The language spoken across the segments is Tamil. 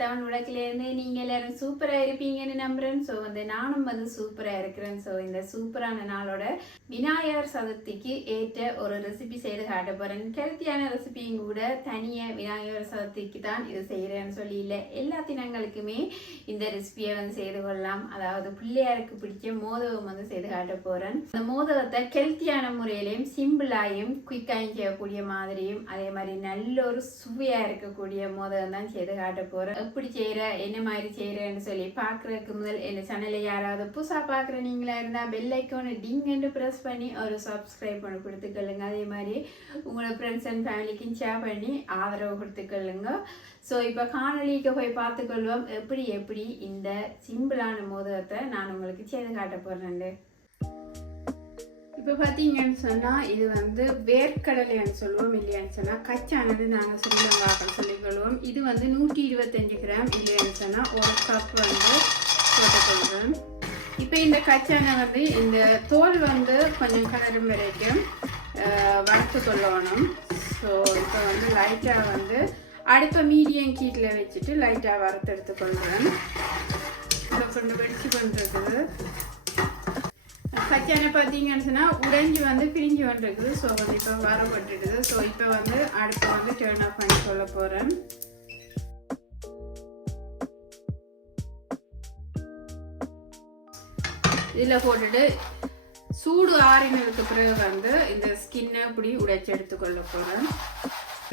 தமிழ் உலகிலேருந்து நீங்கள் எல்லாரும் சூப்பராக இருப்பீங்கன்னு நம்புகிறேன். ஸோ நானும் சூப்பராக இருக்கிறேன். ஸோ இந்த சூப்பரான நாளோட விநாயகர் சதுர்த்திக்கு ஏற்ற ஒரு ரெசிபி செய்து காட்ட போகிறேன். ஹெல்த்தியான ரெசிபியும் கூட தனியாக விநாயகர் சதுர்த்திக்கு தான் இது செய்கிறேன்னு சொல்லி இல்லை, எல்லா தினங்களுக்குமே இந்த ரெசிபியை செய்து கொள்ளலாம். அதாவது பிள்ளையாருக்கு பிடிச்ச மோதகம் செய்து காட்ட போகிறேன். அந்த மோதகத்தை ஹெல்த்தியான முறையிலையும் சிம்பிளாயும் குயிக்காயும் செய்யக்கூடிய மாதிரியும் அதே மாதிரி நல்ல ஒரு சுவையாக இருக்கக்கூடிய மோதகம் தான் செய்து காட்ட போகிறேன். எப்படி செய்கிற என்ன மாதிரி செய்கிறேன்னு சொல்லி பார்க்குறதுக்கு முதல் இந்த சேனலை யாராவது புதுசாக பார்க்குற நீங்களா இருந்தால் பெல் ஐக்கானை டிங் என்று ப்ரெஸ் பண்ணி ஒரு சப்ஸ்கிரைப் பண்ணி கொடுத்துக்கொள்ளுங்க. அதே மாதிரி உங்களோட ஃப்ரெண்ட்ஸ் அண்ட் ஃபேமிலிக்கும் ஷேர் பண்ணி ஆதரவு கொடுத்துக்கொள்ளுங்க. ஸோ இப்போ காணொலிக்கு போய் பார்த்துக்கொள்வோம் எப்படி இந்த சிம்பிளான மோதகத்தை நான் உங்களுக்கு செய்து காட்ட போகிறேன். இப்போ பார்த்தீங்கன்னு சொன்னால் இது வேர்க்கடலைன்னு சொல்லுவோம், இல்லையான்னு சொன்னால் கச்சானது நாங்கள் ஸ்ரீலங்காக்கள் சொல்லிக்கொள்வோம். இது 125 கிராம், இல்லையான்னு சொன்னால் ஒரு கப் போட்டுக்கொள்வேன். இப்போ இந்த கச்சானை இந்த தோல் கொஞ்சம் கலரும் வரைக்கும் வறுத்து கொள்ளணும். ஸோ இப்போ லைட்டாக அடுப்பை மீடியம் ஹீட்டில் வச்சுட்டு லைட்டாக வறுத்து எடுத்துக்கொள்வேன். இதை கொஞ்சம் வெடிச்சு கொண்டிருக்குது. கச்சானை பார்த்தீங்கன்னு சொன்னால் உடைஞ்சி பிரிஞ்சு வந்துருக்குது. ஸோ இப்போ வரப்பட்டுடுது. ஸோ இப்போ அடுப்பை டர்ன் ஆஃப் பண்ணி சொல்ல போகிறேன். இதில் போட்டுட்டு சூடு ஆறினதுக்கு பிறகு இந்த ஸ்கின்னை இப்படி உடைச்சி எடுத்துக்கொள்ள போகிறேன்.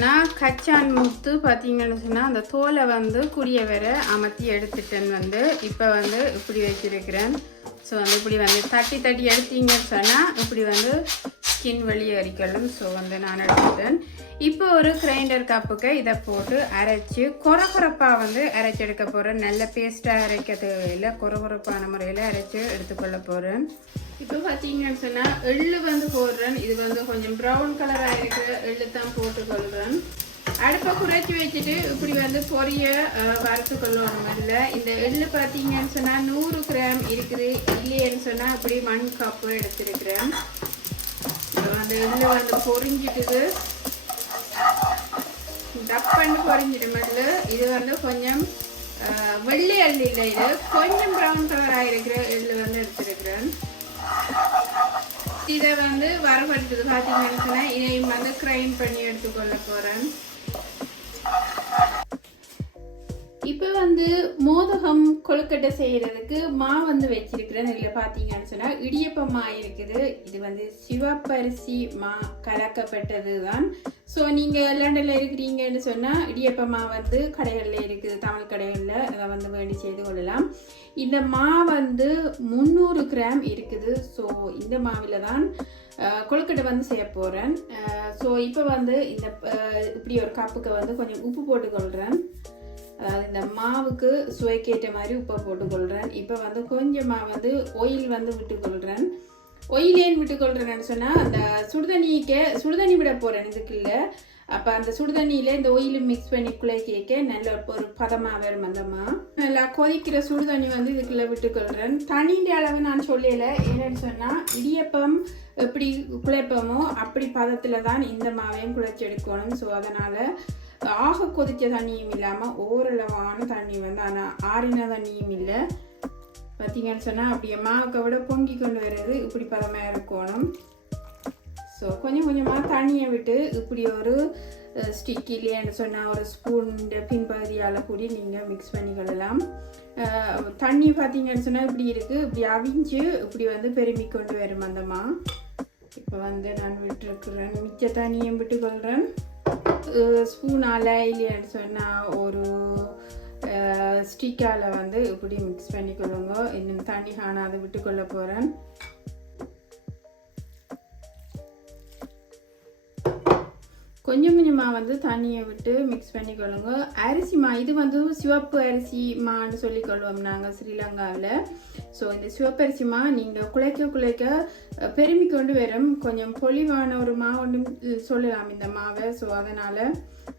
நான் கச்சான் முத்து பார்த்தீங்கன்னு சொன்னால் அந்த தோலை குடிய வர அமர்த்தி எடுத்துட்டேன். இப்போ இப்படி வச்சிருக்கிறேன். ஸோ இப்படி தட்டி எடுத்தீங்கன்னு சொன்னால் இப்படி ஸ்கின் வெளியே அரிக்கலும். ஸோ நான் எடுத்துட்டேன். இப்போ ஒரு கிரைண்டர் கப்புக்கு இதை போட்டு அரைச்சி கொரகொரப்பாக அரைச்சி எடுக்க போகிறேன். நல்ல பேஸ்ட்டாக அரைக்கிறது இல்லை, கொரகொரப்பான முறையில் அரைச்சி எடுத்துக்கொள்ள போகிறேன். இப்போ பார்த்தீங்கன்னு சொன்னால் எள்ளு போடுறேன். இது கொஞ்சம் ப்ரௌன் கலராக இருக்கிற எள்ளு தான் போட்டுக்கொள்கிறேன். அடுப்பை குறைச்சி வச்சுட்டு இப்படி பொரிய வறுத்து கொள்ளணும். இல்லை இந்த எள்ளு பார்த்தீங்கன்னு சொன்னால் 100 கிராம் இருக்குது, இல்லையன்னு சொன்னால் இப்படி 1 கப்பு எடுத்துருக்கிறேன். எள்ளு பொரிஞ்சிட்டுது, டப்பன்னு பொரிஞ்சிடும் எள்ளு. இது கொஞ்சம் வெள்ளை எள்ளு இல்லை, இது கொஞ்சம் ப்ரௌன் கலராக இருக்கிற எள்ளு எடுத்துருக்கிறேன். இதை வரப்படுத்துது பார்த்தீங்கன்னு சொன்னால் இதையும் கிரைண்ட் பண்ணி எடுத்துக்கொள்ள போகிறேன். இப்போ மோதகம் கொழுக்கட்டை செய்கிறதுக்கு மா வச்சிருக்கிறேன். இதில் பார்த்தீங்கன்னு சொன்னால் இடியப்ப மா இருக்குது. இது சிவப்பரிசி மா கலக்கப்பட்டது தான். ஸோ நீங்கள் லண்டனில் இருக்கிறீங்கன்னு சொன்னால் இடியப்ப மா கடைகளில் இருக்குது, தமிழ் கடைகளில் அதை வேண்டி செய்து கொள்ளலாம். இந்த மா 300 கிராம் இருக்குது. ஸோ இந்த மாவில் தான் கொழுக்கட்டை செய்ய போகிறேன். ஸோ இப்போ இந்த இப்படி ஒரு கப்புக்கு கொஞ்சம் உப்பு போட்டுக்கொள்கிறேன். அதாவது இந்த மாவுக்கு சுவைக்கேற்ற மாதிரி உப்பை போட்டுக்கொள்கிறேன். இப்போ கொஞ்சமாக ஆயில் விட்டுக்கொள்கிறேன். ஆயில் ஏன் விட்டுக்கொள்கிறேன்னு சொன்னால் அந்த சுடுதண்ணி விட போகிறேன் இதுக்கு இல்லை. அப்போ அந்த சுடுதண்ணியில் இந்த ஆயில் மிக்ஸ் பண்ணி குழைக்க நல்ல ஒரு பதமாக வரும். அந்தம்மா நல்லா கொதிக்கிற சுடுதண்ணி இதுக்குள்ளே விட்டுக்கொள்கிறேன். தண்ணின்ற அளவு நான் சொல்லலை, என்னன்னு சொன்னால் இடியப்பம் எப்படி குழைப்பமோ அப்படி பதத்தில் தான் இந்த மாவையும் குழைச்சி எடுக்கணும். ஸோ அதனால் ஆக கொதிச்ச தண்ணியும் இல்லாமல் ஓரளவான தண்ணி ஆனால் ஆறின தண்ணியும் இல்லை. பார்த்தீங்கன்னு சொன்னால் அப்படியே மாவுக்கு விட பொங்கி கொண்டு வர்றது இப்படி பதமாக இருக்கணும். ஸோ கொஞ்சம் கொஞ்சமாக தண்ணியை விட்டு இப்படி ஒரு ஸ்டிக் இல்லையான்னு சொன்னால் ஒரு ஸ்பூன் பின்பகுதியால் கூடி நீங்கள் மிக்ஸ் பண்ணிக்கொள்ளலாம். தண்ணி பார்த்தீங்கன்னு சொன்னால் இப்படி இருக்குது, இப்படி அவிஞ்சு இப்படி பெருமி கொண்டு வரும் அந்தம்மா. இப்போ நான் விட்டுருக்குறேன், மிச்ச தண்ணியை விட்டுக்கொள்கிறேன். ஸ்பூனால் இல்லையான்னு சொன்னால் ஒரு ஸ்டிக்கால் இப்படி மிக்ஸ் பண்ணிக்கொள்ளுங்க. இன்னும் தண்ணி காணாத விட்டுக்கொள்ள போகிறேன். கொஞ்சம் கொஞ்சமாக தண்ணியை விட்டு மிக்ஸ் பண்ணிக்கொள்ளுங்க. அரிசி மா இது சிவப்பு அரிசி மான்னு சொல்லிக்கொள்வோம் நாங்கள் ஸ்ரீலங்காவில். ஸோ இந்த சிவப்பரிசி மா நீங்கள் குழைக்க பெருமி கொண்டு வரும். கொஞ்சம் பொலிவான ஒரு மா ஒன்று சொல்லலாம் இந்த மாவை. ஸோ அதனால்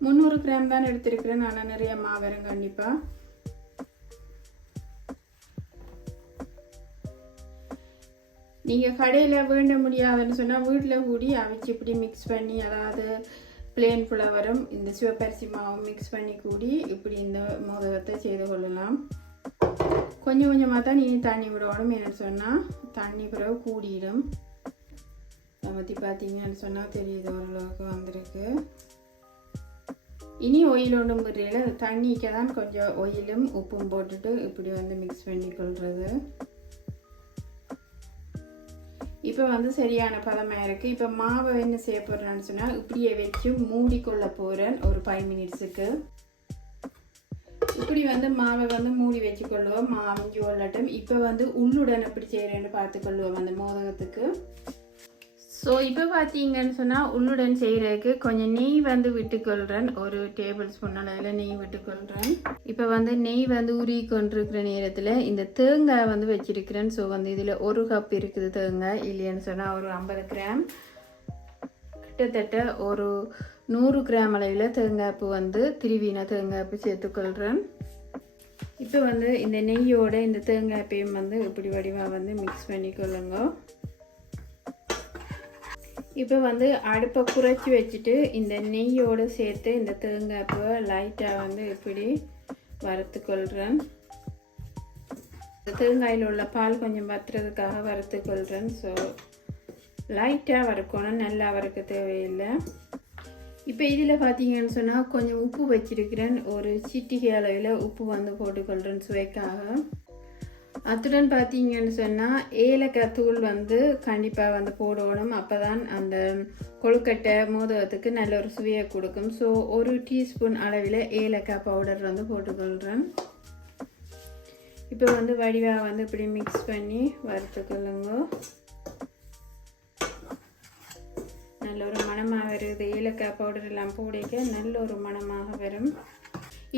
300 கிராம் தான் எடுத்திருக்கிறேன். ஆனால் நிறைய மா வரும் கண்டிப்பாக. நீங்கள் கடையில் வேண்ட முடியாதுன்னு சொன்னால் வீட்டில் கூடி அவிச்சு இப்படி மிக்ஸ் பண்ணி, அதாவது பிளேன் ஃப்ளவரும் இந்த சிவப்பரிசி மாவும் மிக்ஸ் பண்ணி கூடி இப்படி இந்த மோதகத்தை செய்து கொள்ளலாம். கொஞ்சம் கொஞ்சமாக தான் நீ தண்ணி விடணும். என்னென்னு சொன்னால் தண்ணி பிறகு கூடிடும். அதை பற்றி பார்த்தீங்கன்னு சொன்னால் தெரியுது ஓரளவுக்கு வந்திருக்கு. இனி ஆயில் ஒன்றும் முறையில் தண்ணிக்கு தான் கொஞ்சம் ஆயிலும் உப்பும் போட்டுட்டு இப்படி வந்து மிக்ஸ் பண்ணி கொள்வது. இப்போ வந்து சரியான பதமாக இருக்குது. இப்போ மாவை என்ன செய்ய போகிறேன்னு சொன்னால் இப்படியே வச்சு மூடிக்கொள்ள போகிறேன் ஒரு 5 மினிட்ஸுக்கு. இப்படி வந்து மாவை வந்து மூடி வச்சுக்கொள்வோம். மாஞ்சு கொள்ளட்டும். இப்போ வந்து உள்ளுடன் எப்படி செய்கிறேன்னு பார்த்துக்கொள்வோம் அந்த மோதகத்துக்கு. ஸோ இப்போ பார்த்தீங்கன்னு சொன்னால் உள்ளுடன் செய்கிறதுக்கு கொஞ்சம் நெய் வந்து விட்டுக்கொள்கிறேன். ஒரு டேபிள் ஸ்பூன் அளவில் நெய் விட்டுக்கொள்கிறேன். இப்போ வந்து நெய் வந்து உருகி கொண்டிருக்கிற நேரத்தில் இந்த தேங்காய் வந்து வச்சிருக்கிறேன். ஸோ வந்து இதில் 1 கப் இருக்குது தேங்காய். இல்லைன்னு சொன்னால் ஒரு 50 கிராம், கிட்டத்தட்ட ஒரு 100 கிராம் அளவில் தேங்காய்ப்பு வந்து திருவின தேங்காய்ப்பு சேர்த்துக்கொள்கிறேன். இப்போ வந்து இந்த நெய்யோட இந்த தேங்காய்ப்பையும் வந்து இப்படி வடிவாக வந்து மிக்ஸ் பண்ணிக்கொள்ளுங்க. இப்போ வந்து அடுப்பை குறைச்சி வச்சுட்டு இந்த நெய்யோடு சேர்த்து இந்த தேங்காய்ப்பை லைட்டாக வந்து இப்படி வறுத்துக்கொள்கிறேன். இந்த தேங்காயில் உள்ள பால் கொஞ்சம் வத்துறதுக்காக வறுத்துக்கொள்கிறேன். ஸோ லைட்டாக வறுக்கணும், நல்லா வறுக்க தேவையில்லை. இப்போ இதில் பார்த்தீங்கன்னு சொன்னால் கொஞ்சம் உப்பு வச்சிருக்கிறேன். ஒரு சிட்டிகை அளவில் உப்பு வந்து போட்டுக்கொள்கிறேன் சுவைக்காக. அத்துடன் பார்த்தீங்கன்னு சொன்னால் ஏலக்காய் தூள் வந்து கண்டிப்பாக வந்து போடணும். அப்போ தான் அந்த கொழுக்கட்டை மோதகத்துக்கு நல்ல ஒரு சுவையை கொடுக்கும். ஸோ 1 டீஸ்பூன் அளவில் ஏலக்காய் பவுடர் வந்து போட்டுக்கொள்கிறேன். இப்போ வந்து வடிவாக வந்து இப்படி மிக்ஸ் பண்ணி வறுத்துக்கொள்ளுங்க. நல்ல ஒரு மணமாக வருது. ஏலக்காய் பவுடர் எல்லாம் போடிக்க நல்ல ஒரு மணமாக வரும்.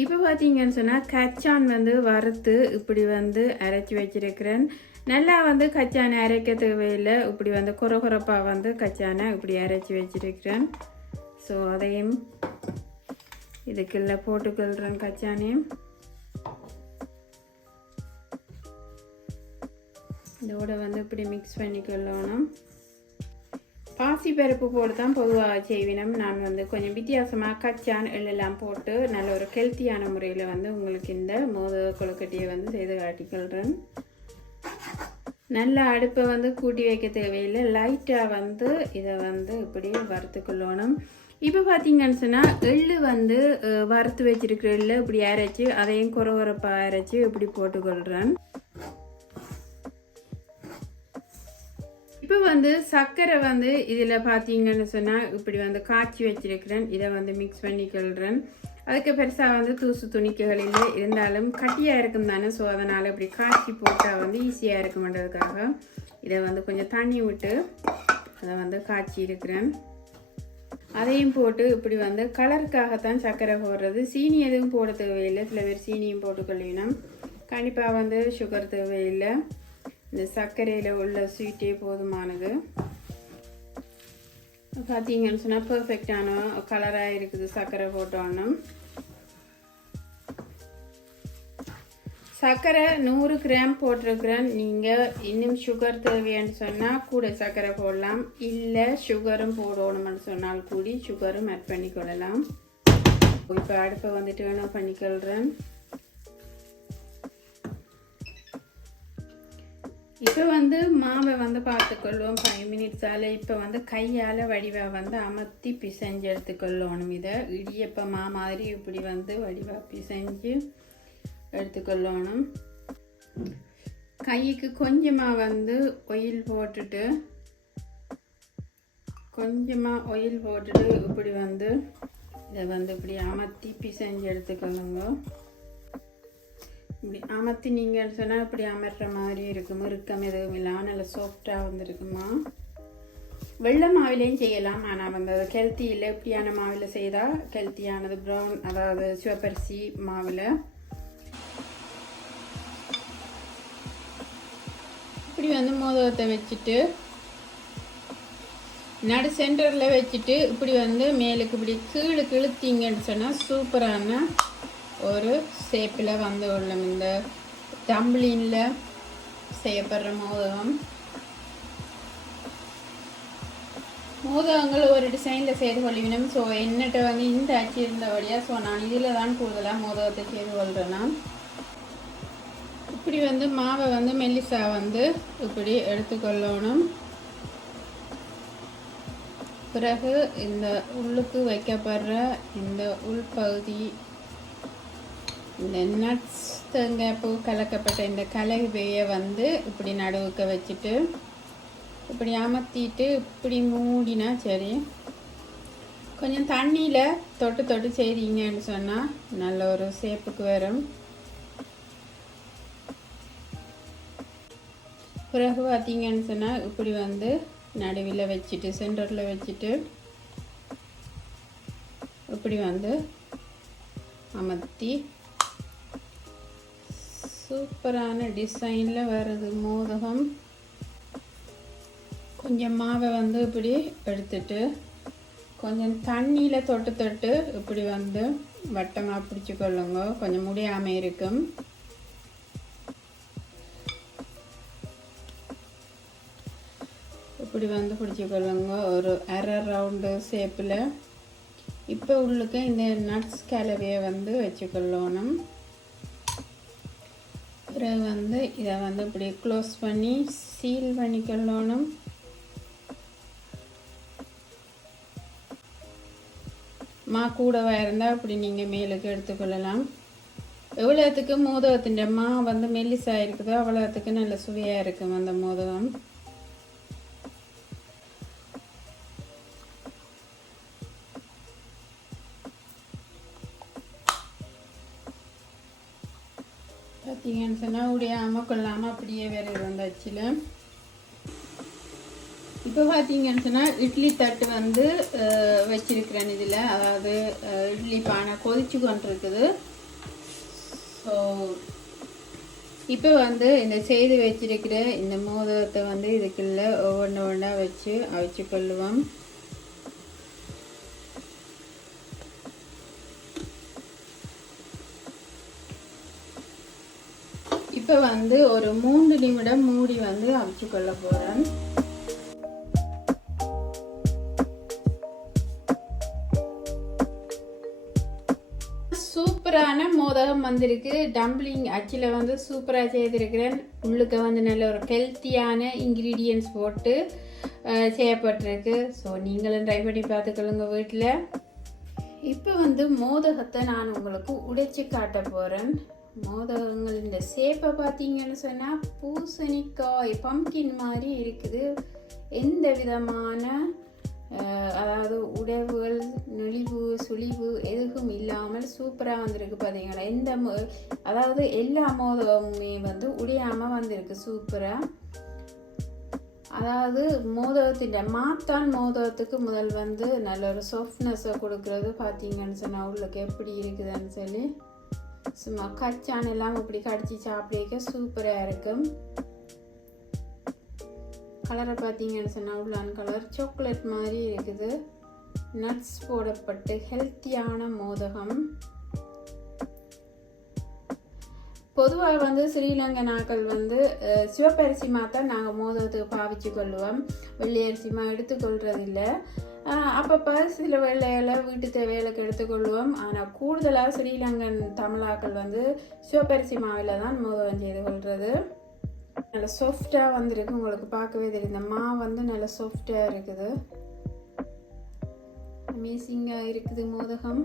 இப்போ பார்த்தீங்கன்னு சொன்னால் கச்சான் வந்து வறுத்து இப்படி வந்து அரைச்சி வச்சிருக்கிறேன். நல்லா வந்து கச்சானை அரைக்க தேவையில்லை. இப்படி வந்து கொரகொரப்பாக வந்து கச்சானை இப்படி அரைச்சி வச்சிருக்கிறேன். ஸோ அதையும் இதுக்குள்ள போட்டுக்கொள்கிறேன். கச்சானையும் இதோட வந்து இப்படி மிக்ஸ் பண்ணிக்கொள்ளணும். பாசி பருப்பு போட்டு தான் பொதுவாக செய்வினம். நான் வந்து கொஞ்சம் வித்தியாசமாக கச்சான் எள்ளெல்லாம் போட்டு நல்ல ஒரு ஹெல்த்தியான முறையில் வந்து உங்களுக்கு இந்த மோதக கொழுக்கட்டையை வந்து செய்து காட்டிக்கொள்கிறேன். நல்லா அடுப்பை வந்து கூட்டி வைக்க தேவையில்லை. லைட்டாக வந்து இதை வந்து இப்படி வறுத்துக்கொள்ளணும். இப்போ பார்த்தீங்கன்னு சொன்னால் எள்ளு வந்து வறுத்து வச்சிருக்கிற எள்ளு இப்படி அரைச்சி அதையும் கொரகொரப்பாக அரைச்சி இப்படி போட்டுக்கொள்கிறேன். இப்போ வந்து சர்க்கரை வந்து இதில் பார்த்தீங்கன்னு சொன்னால் இப்படி வந்து காய்ச்சி வச்சிருக்கிறேன். இதை வந்து மிக்ஸ் பண்ணிக்கொள்கிறேன். அதுக்கு பெருசாக வந்து தூசு துணிக்கைகள் இல்லை, இருந்தாலும் கட்டியாக இருக்கும் தானே. ஸோ அதனால் இப்படி காய்ச்சி போட்டால் வந்து ஈஸியாக இருக்குமென்றதுக்காக இதை வந்து கொஞ்சம் தண்ணி விட்டு அதை வந்து காய்ச்சி இருக்கிறேன். அதையும் போட்டு இப்படி வந்து கலருக்காகத்தான் சர்க்கரை போடுறது. சீனி எதுவும் போட தேவையில்லை. சில பேர் சீனியும் போட்டுக்கொள்ளினோம். கண்டிப்பாக வந்து சுகர் தேவையில்லை. இந்த சர்க்கரையில் உள்ள ஸ்வீட்டே போதுமானது. பார்த்தீங்கன்னு சொன்னால் பர்ஃபெக்டான கலராக இருக்குது சர்க்கரை போட்டோன்னு. சர்க்கரை 100 கிராம் போட்டிருக்கிறேன். நீங்கள் இன்னும் சுகர் தேவைன்னு சொன்னால் கூட சர்க்கரை போடலாம். இல்லை சுகரும் போடணும்னு சொன்னால் கூடி சுகரும் ஆட் பண்ணிக்கொள்ளலாம். இப்போ அடுப்பை வந்துட்டு வேணும் பண்ணிக்கொள்கிறேன். இப்போ வந்து மாவை வந்து பார்த்துக்கொள்வோம் 5 மினிட்ஸால். இப்போ வந்து கையால் வடிவாக வந்து அமர்த்தி பிசைஞ்சு எடுத்துக்கொள்ளணும். இதை இடியப்ப மாதிரி இப்படி வந்து வடிவாக பிசைஞ்சு எடுத்துக்கொள்ளணும். கைக்கு கொஞ்சமாக வந்து ஆயில் போட்டுட்டு இப்படி வந்து இதை வந்து இப்படி அமர்த்தி பிசைஞ்சு எடுத்துக்கொள்ளுங்க. இப்படி அமர்த்தி நீங்கள் சொன்னால் இப்படி அமர்ற மாதிரி இருக்கும். இறுக்கம் எதுவும் இல்லாமல் நல்லா சாஃப்டாக வந்துருக்குமா. வெள்ளை மாவிலையும் செய்யலாம். ஆனால் வந்து அது ஹெல்த்தியில் இப்படியான மாவில் செய்தால் ஹெல்த்தியானது. ப்ரௌன் அதாவது சிவப்பரிசி மாவில் இப்படி வந்து மோதகத்தை வச்சுட்டு நடு சென்டரில் வச்சுட்டு இப்படி வந்து மேலுக்கு இப்படி கீழுக்கு இழுத்தீங்கன்னு சொன்னால் சூப்பரான ஒரு ஷேப்பில் வந்து உள்ளம். இந்த டம்ப்ளினில் செய்யப்படுற மோதகம் மோதகங்கள் ஒரு டிசைனில் செய்து கொள்ளிவினோம். ஸோ என்னட்ட வந்து இந்த அச்சு இருந்தபடியாக ஸோ நான் இதில் தான் கூடுதலாக மோதகத்தை செய்து கொள்கிறேன்னா. இப்படி வந்து மாவை வந்து மெல்லிசா வந்து இப்படி எடுத்துக்கொள்ளணும். பிறகு இந்த உள்ளுக்கு வைக்கப்படுற இந்த உள்பகுதி இந்த நட்ஸ் தேங்காய் பூ கலக்கப்பட்ட இந்த கலவையை வந்து இப்படி நடுவுக்க வச்சுட்டு இப்படி அமர்த்திட்டு இப்படி மூடினா சரி. கொஞ்சம் தண்ணியில் தொட்டு தொட்டு செய்தீங்கன்னு சொன்னால் நல்ல ஒரு ஷேப்புக்கு வரும். பிறகு பார்த்தீங்கன்னு சொன்னால் இப்படி வந்து நடுவில் வச்சுட்டு சென்டரில் வச்சுட்டு இப்படி வந்து அமர்த்தி சூப்பரான டிசைனில் வருது மோதகம். கொஞ்சம் மாவை வந்து இப்படி எடுத்துட்டு கொஞ்சம் தண்ணியில் தொட்டு தொட்டு இப்படி வந்து வட்டமாக பிடிச்சி கொள்ளுங்க. கொஞ்சம் முடியாமல் இருக்கும். இப்படி வந்து பிடிச்சி கொள்ளுங்க ஒரு அரை ரவுண்டு ஷேப்பில். இப்போ உள்ளுக்கு இந்த நட்ஸ் கலவையை வந்து வச்சுக்கொள்ளணும். பிறகு வந்து இதை வந்து இப்படி க்ளோஸ் பண்ணி சீல் பண்ணிக்கொள்ளணும். மா கூடவா இருந்தால் அப்படி நீங்கள் மேலுக்கு எடுத்துக்கொள்ளலாம். எவ்வளோத்துக்கு மோதகத்தின் மா வந்து மெல்லிசாக இருக்குதோ அவ்வளோத்துக்கு நல்ல சுவையாக இருக்கும் அந்த மோதகம். பார்த்தீங்கன்னு சொன்னால் உடையாமல் கொள்ளாமல் அப்படியே வேறு வந்தாச்சுல. இப்போ பார்த்தீங்கன்னு சொன்னால் இட்லி தட்டு வந்து வச்சிருக்கிறேன் இதில். அதாவது இட்லி பானை கொதிச்சு கொண்டிருக்குது. ஸோ இப்போ வந்து இந்த செய்து வச்சிருக்கிற இந்த மோதகத்தை வந்து இதுக்குள்ள ஒவ்வொன்றா வச்சு அவிச்சு கொள்ளுவோம். இப்போ வந்து ஒரு 3 நிமிடம் மூடி வந்து அவிச்சு கொள்ள போகிறேன். சூப்பரான மோதகம் வந்திருக்கு. டம்ப்ளிங் அச்சில் வந்து சூப்பராக செய்திருக்கிறேன். உள்ளுக்க வந்து நல்ல ஒரு ஹெல்த்தியான இன்க்ரீடியன்ஸ் போட்டு செய்யப்பட்டிருக்கு. ஸோ நீங்களும் ட்ரை பண்ணி பார்த்துக்கொள்ளுங்க வீட்டில். இப்போ வந்து மோதகத்தை நான் உங்களுக்கு உடைச்சி காட்ட போகிறேன். மோதகங்கள் இந்த ஷேப்பை பார்த்தீங்கன்னு சொன்னால் பூசணிக்காய் பம்கின் மாதிரி இருக்குது. எந்த விதமான அதாவது உடைவுகள் நெளிவு சுழிவு எதுவும் இல்லாமல் சூப்பராக வந்திருக்கு. பார்த்தீங்களா? அதாவது எல்லா மோதகமுமே வந்து உடையாமல் வந்திருக்கு சூப்பராக. அதாவது மோதகத்தின் மாத்தான் மோதகத்துக்கு முதல் வந்து நல்ல ஒரு சாஃப்ட்னஸை கொடுக்குறது. பார்த்தீங்கன்னு சொன்னால் உள்ளுக்கு எப்படி இருக்குதுன்னு சொல்லி சும்மா கச்சான் எல்லாம் இப்படி கடிச்சு சாப்பிட சூப்பராக இருக்கும். கலரை பார்த்தீங்கன்னு சொன்னால் உள்ளான் கலர் சாக்லேட் மாதிரி இருக்குது. நட்ஸ் போடப்பட்டு ஹெல்த்தியான மோதகம். பொதுவாக வந்து ஸ்ரீலங்கா நாட்கள் வந்து சிவப்பரிசி மாத்தான் நாங்கள் மோதகத்துக்கு பாவிச்சு கொள்ளுவோம். வெள்ளை அரிசிமா எடுத்துக்கொள்றதில்லை. அப்பப்போ சில வேலையில் வீட்டு தேவைகளுக்கு எடுத்துக்கொள்வோம். ஆனால் கூடுதலாக ஸ்ரீலங்கன் தமிழாக்கள் வந்து சிவப்பரிசி மாவில் தான் மோதகம் செய்து கொள்வது. நல்ல சாஃப்டாக வந்துருக்கு. உங்களுக்கு பார்க்கவே தெரியும். இந்த மா வந்து நல்ல சாஃப்டாக இருக்குது. அமேசிங்காக இருக்குது மோதகம்.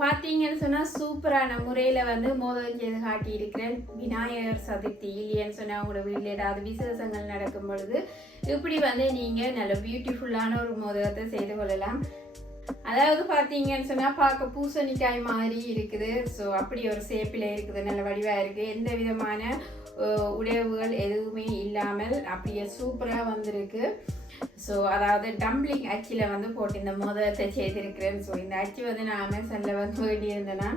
பார்த்தீங்கன்னு சொன்னால் சூப்பரான முறையில் வந்து மோதகம் செய்து காட்டி இருக்கிறேன். விநாயகர் சதுர்த்தி இல்லைன்னு சொன்னால் உங்களோட வீட்டில் ஏதாவது விசேஷங்கள் நடக்கும் பொழுது இப்படி வந்து நீங்கள் நல்ல பியூட்டிஃபுல்லான ஒரு மோதகத்தை செய்து கொள்ளலாம். அதாவது பார்த்தீங்கன்னு சொன்னால் பார்க்க பூசணிக்காய் மாதிரி இருக்குது. ஸோ அப்படி ஒரு ஷேப்பில் இருக்குது. நல்ல வடிவாக இருக்குது. எந்த விதமான உடைவுகள் எதுவுமே இல்லாமல் அப்படியே சூப்பராக வந்திருக்கு. ஸோ அதாவது டம்ப்ளிங் அச்சில் வந்து போட்டு இந்த மோதகத்தை செய்திருக்கிறேன். ஸோ இந்த அச்சு வந்து நான் அமேசானில் வந்து வேண்டியிருந்தேன்னா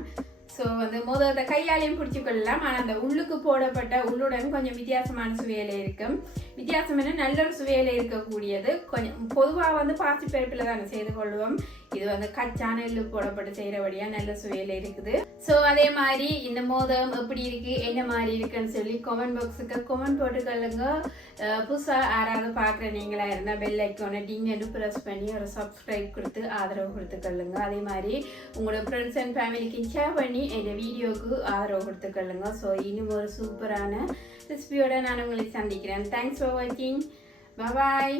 ஸோ வந்து மோதகத்தை கையாலையும் பிடிச்சி கொள்ளலாம். ஆனால் அந்த உள்ளுக்கு போடப்பட்ட உள்ளுடன் கொஞ்சம் வித்தியாசமான சுவையில் இருக்கும். வித்தியாசமான நல்ல ஒரு சுவையில் இருக்கக்கூடியது. கொஞ்சம் பொதுவாக வந்து பாசி பருப்பில் தான் செய்து கொள்வோம். இது வந்து கச்சான எள்ளு போடப்பட்டு செய்கிறபடியா நல்ல சுவையில் இருக்குது. ஸோ அதே மாதிரி இந்த மோதகம் எப்படி இருக்கு என்ன மாதிரி இருக்குன்னு சொல்லி கமெண்ட் பாக்ஸுக்கு கமெண்ட் போட்டுக்கொள்ளுங்க. புதுசாக யாராவது பார்க்குற நீங்களா இருந்தால் பெல் ஐக்கானை டிங்கு ப்ரெஸ் பண்ணி ஒரு சப்ஸ்கிரைப் கொடுத்து ஆதரவு கொடுத்துக்கொள்ளுங்க. அதே மாதிரி உங்களோட ஃப்ரெண்ட்ஸ் அண்ட் ஃபேமிலிக்கு ஷேர் பண்ணி இந்த வீடியோவுக்கு ஆதரவு கொடுத்துக்கொள்ளுங்க. ஸோ இன்னும் ஒரு சூப்பரான ரெசிபியோட நான் உங்களை சந்திக்கிறேன். தேங்க்ஸ் ஃபார் வாட்சிங். பாய்.